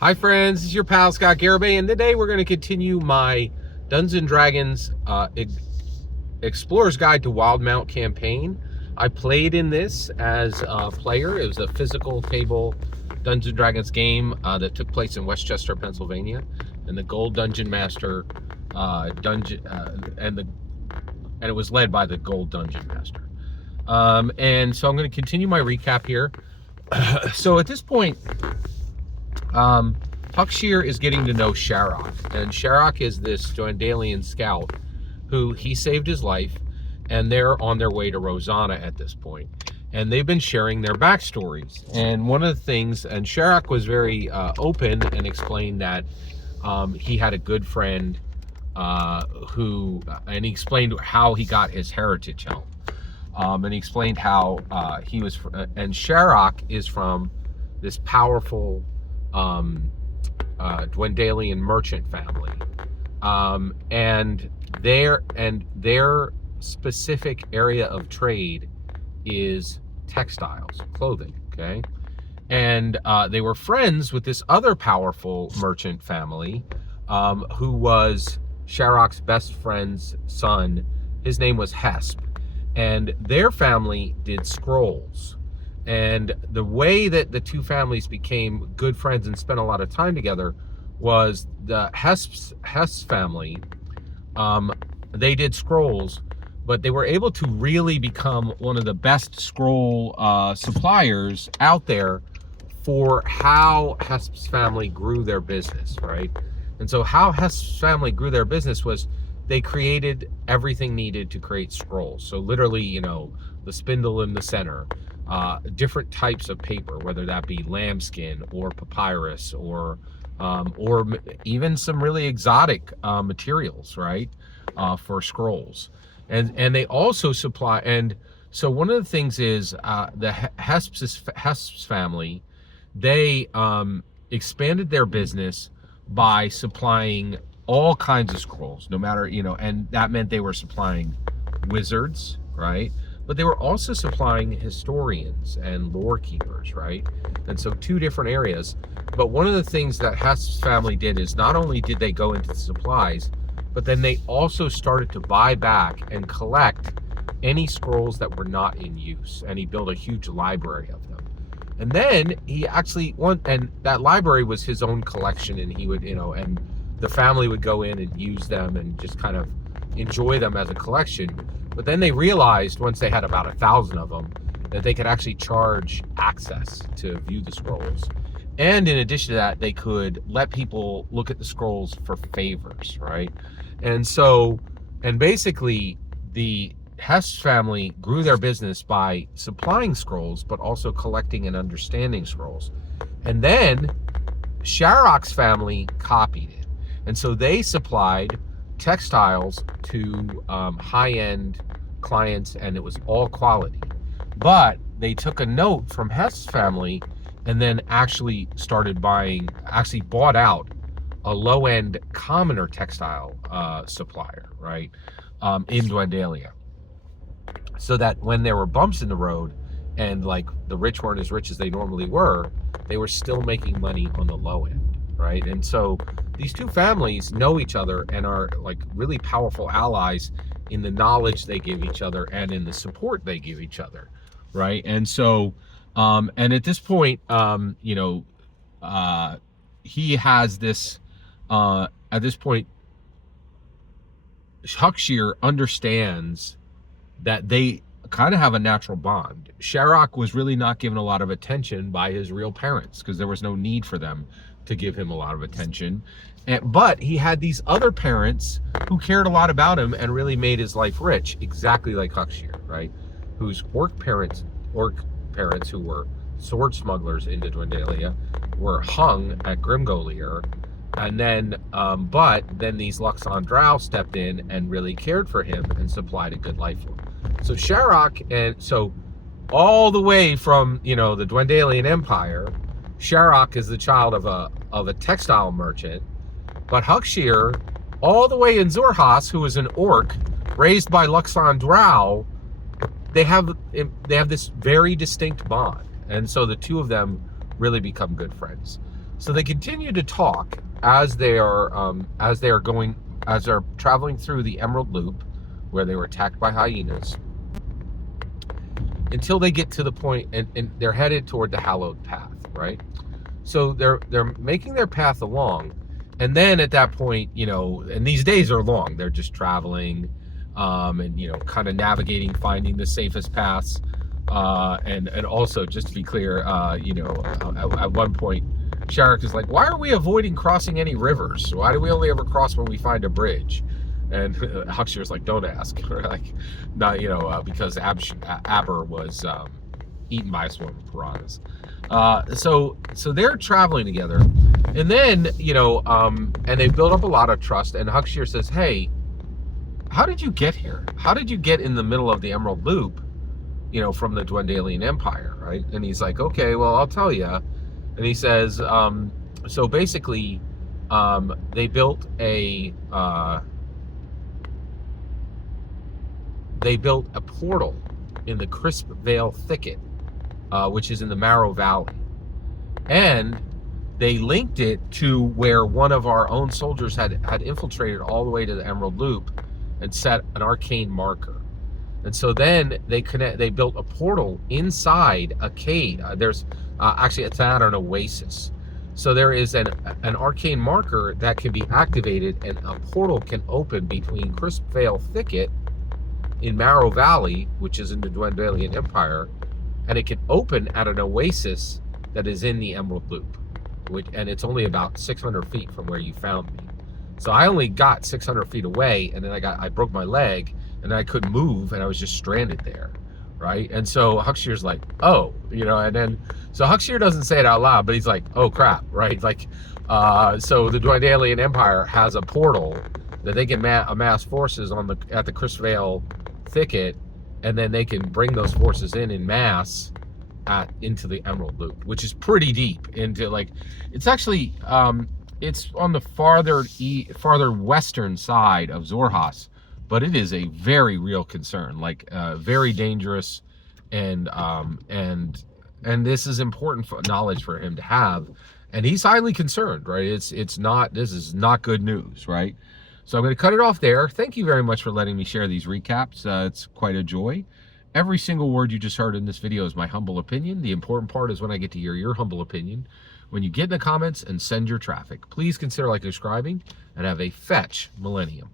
Hi friends, this is your pal Scott Garibay, and today we're going to continue my Dungeons & Dragons Explorer's Guide to Wildemount campaign. I played in this as a player. It was a physical table Dungeons & Dragons game that took place in Westchester, Pennsylvania, and the Gold Dungeon Master and it was led by the Gold Dungeon Master. And so I'm going to continue my recap here. So at this point, Huckshear is getting to know Sharroc, and Sharroc is this Dwendalian scout who he saved his life, and they're on their way to Rosanna at this point, and they've been sharing their backstories. And one of the things, and Sharroc was very open and explained that he had a good friend and he explained how he got his heritage helm, and he explained how he was, and Sharroc is from this powerful Dwendalian merchant family, and their specific area of trade is textiles, clothing. Okay, and they were friends with this other powerful merchant family, who was Sharroc's best friend's son. His name was Hesp, and their family did scrolls. And the way that the two families became good friends and spent a lot of time together was the Hesp family. They did scrolls, but they were able to really become one of the best scroll suppliers out there for how Hesp's family grew their business, right? And so how Hesp's family grew their business was they created everything needed to create scrolls. So literally, the spindle in the center, different types of paper, whether that be lambskin or papyrus or even some really exotic materials, right, for scrolls. And they also supply, and so one of the things is the Hesp's family, they expanded their business by supplying all kinds of scrolls, no matter, and that meant they were supplying wizards, right? But they were also supplying historians and lore keepers, right? And so two different areas. But one of the things that Hesp's family did is not only did they go into the supplies, but then they also started to buy back and collect any scrolls that were not in use. And he built a huge library of them. And then he actually and that library was his own collection, and he would, and the family would go in and use them and just kind of enjoy them as a collection. But then they realized, once they had about 1,000 of them, that they could actually charge access to view the scrolls. And in addition to that, they could let people look at the scrolls for favors, right? And so, and basically, the Hesp family grew their business by supplying scrolls, but also collecting and understanding scrolls. And then Sharroc's family copied it. And so they supplied textiles to high-end clients, and it was all quality. But they took a note from Hesp's family and then actually bought out a low-end commoner textile supplier, right, in Dwendalia. So that when there were bumps in the road and like the rich weren't as rich as they normally were, they were still making money on the low end, right? And so these two families know each other and are like really powerful allies in the knowledge they give each other and in the support they give each other, right? And so, and at this point, he has this, at this point, Huckshear understands that they kind of have a natural bond. Sharroc was really not given a lot of attention by his real parents because there was no need for them to give him a lot of attention. But he had these other parents who cared a lot about him and really made his life rich, exactly like Huckshear, right? Whose orc parents who were sword smugglers into Dwendalia were hung at Grimgolier. And then, but then these Luxon Drow stepped in and really cared for him and supplied a good life for him. So Sharroc, and so all the way from, the Dwendalian Empire, Sharroc is the child of a textile merchant, but Huckshear, all the way in Xhorhas, who is an orc raised by Luxon Drow, they have this very distinct bond, and so the two of them really become good friends. So they continue to talk as they're traveling through the Emerald Loop, where they were attacked by hyenas, until they get to the point, and they're headed toward the hallowed path, right? So they're making their path along, and then at that point, and these days are long. They're just traveling, and kind of navigating, finding the safest paths, and also, just to be clear, at one point, Sharroc is like, "Why are we avoiding crossing any rivers? Why do we only ever cross when we find a bridge?" And Huckster's like, "Don't ask." Like, not because Aber was eaten by a swarm of piranhas. So they're traveling together, and then and they build up a lot of trust. And Huckster says, "Hey, how did you get here? How did you get in the middle of the Emerald Loop? From the Dwendalian Empire, right?" And he's like, "Okay, well, I'll tell you." And he says, "So basically, they built a portal in the Crisp Vale Thicket, which is in the Marrow Valley, and they linked it to where one of our own soldiers had infiltrated all the way to the Emerald Loop and set an arcane marker. And so then they built a portal inside a cave. There's actually, it's not an oasis. So there is an arcane marker that can be activated, and a portal can open between Crisp Vale Thicket in Marrow Valley, which is in the Dwendalian Empire, and it can open at an oasis that is in the Emerald Loop, and it's only about 600 feet from where you found me. So I only got 600 feet away, and then I broke my leg, and then I couldn't move, and I was just stranded there, right? And so Huckster's like, "Oh," and then, so Huckster doesn't say it out loud, but he's like, "Oh crap," right? Like, so the Dwendalian Empire has a portal that they can amass forces at the Crisp Vale Thicket, and then they can bring those forces in mass into the Emerald Loop, which is pretty deep into, like, it's actually it's on the farther western side of Xhorhas, but it is a very real concern, like very dangerous, and this is important knowledge for him to have, and he's highly concerned, right? This is not good news, right? So I'm going to cut it off there. Thank you very much for letting me share these recaps. It's quite a joy. Every single word you just heard in this video is my humble opinion. The important part is when I get to hear your humble opinion. When you get in the comments and send your traffic, please consider subscribing, and have a fetch millennium.